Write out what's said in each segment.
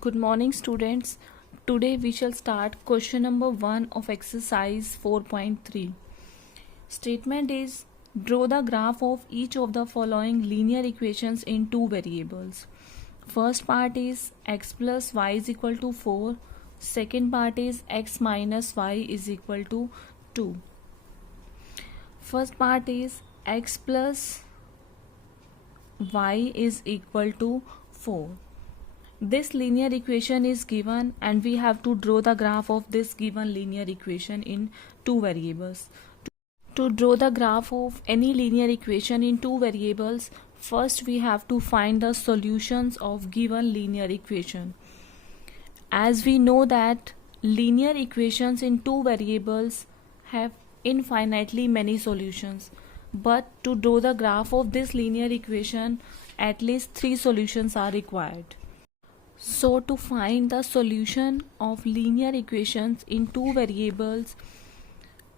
Good morning, students. Today we shall start question number 1 of exercise 4.3. Statement is draw the graph of each of the following linear equations in two variables. First part is x plus y is equal to 4. Second part is x minus y is equal to 2. First part is x plus y is equal to 4. This linear equation is given and we have to draw the graph of this given linear equation in two variables. To draw the graph of any linear equation in two variables, first we have to find the solutions of given linear equation. As we know that linear equations in two variables have infinitely many solutions, but to draw the graph of this linear equation, at least 3 solutions are required. So to find the solution of linear equations in two variables,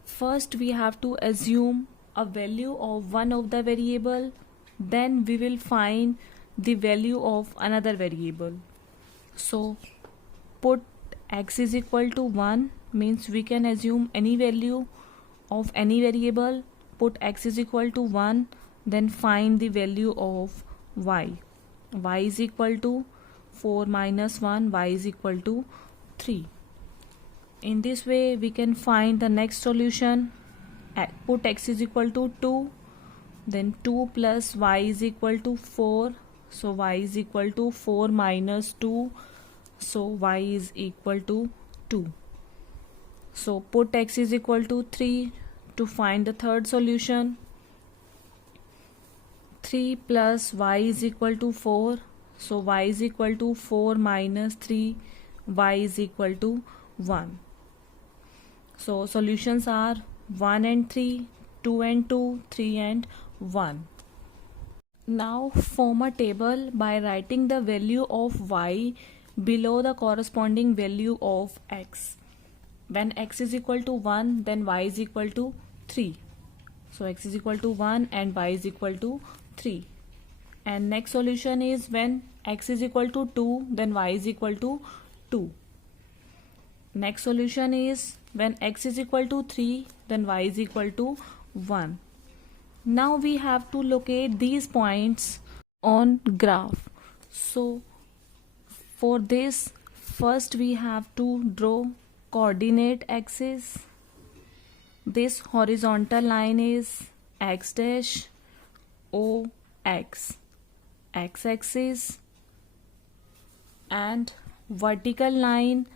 first we have to assume a value of one of the variable, then we will find the value of another variable. So put x is equal to 1 means we can assume any value of any variable, put x is equal to 1, then find the value of y. Y is equal to 4 minus 1, y is equal to 3. In this way we can find the next solution. Put x is equal to 2, then 2 plus y is equal to 4, so y is equal to 4 minus 2, so y is equal to 2. So put x is equal to 3 to find the third solution. 3 plus y is equal to 4, so y is equal to 4 minus 3, y is equal to 1. So solutions are 1 and 3, 2 and 2, 3 and 1. Now form a table by writing the value of y below the corresponding value of x. When x is equal to 1, then y is equal to 3. So x is equal to 1 and y is equal to 3. And next solution is when x is equal to 2, then y is equal to 2. Next solution is when x is equal to 3, then y is equal to 1. Now we have to locate these points on graph. So for this, first we have to draw coordinate axis. This horizontal line is x dash o x, x-axis, and vertical line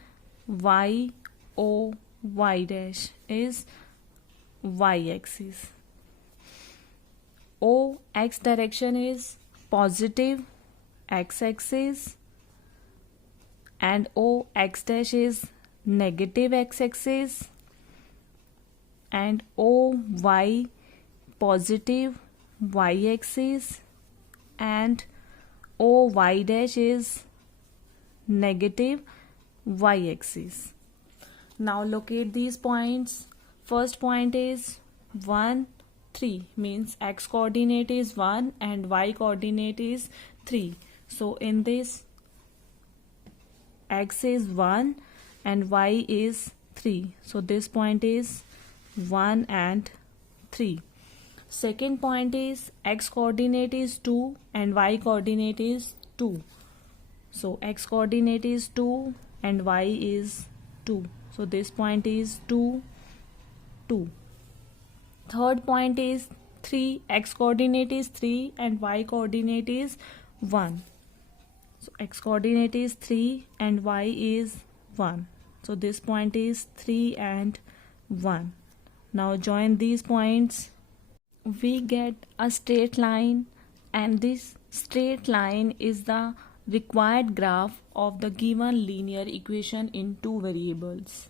y o y dash is y-axis. O x direction is positive x-axis and o x dash is negative x-axis, and o y positive y-axis and o y dash is negative y-axis. Now locate these points. First point is 1, 3 means x coordinate is 1 and y coordinate is 3. So in this, x is 1 and y is 3. So this point is 1 and 3. Second point is x coordinate is 2 and y coordinate is 2. So x coordinate is 2 and y is 2. So this point is 2, 2. Third point is 3, x coordinate is 3 and y coordinate is 1. So x coordinate is 3 and y is 1. So this point is 3 and 1. Now join these points. We get a straight line, and this straight line is the required graph of the given linear equation in two variables.